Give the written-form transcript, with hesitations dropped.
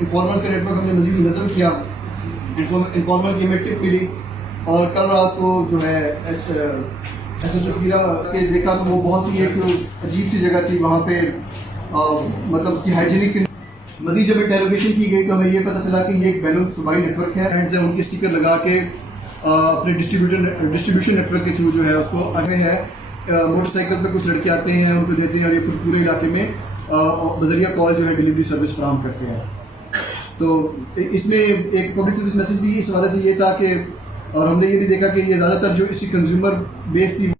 Informal का network हमने मजीद नज़म किया। इनफॉर्मल की हमें टिप मिली और कल रात को जो है के देखा तो वो बहुत ही एक अजीब सी जगह थी। वहाँ पे मतलब उसकी हाइजीनिक मजीद जब इंटेरोगेशन की गई तो हमें ये पता चला कि ये एक बैलून सूबाई नेटवर्क है। फ्रेंड्स हैं उनके स्टिकर लगा के अपने डिस्ट्रीब्यूशन नेटवर्क के थ्रू जो है उसको आगे है। मोटरसाइकिल पे कुछ लड़के आते हैं, उनको देते हैं और ये पूरे इलाके में बजरिया कॉल जो है डिलीवरी सर्विस फराहम करते हैं। तो इसमें एक पब्लिक सर्विस मैसेज भी इस हवाले से ये था कि और हमने ये भी देखा कि ये ज़्यादातर जो इसकी कंज्यूमर बेस थी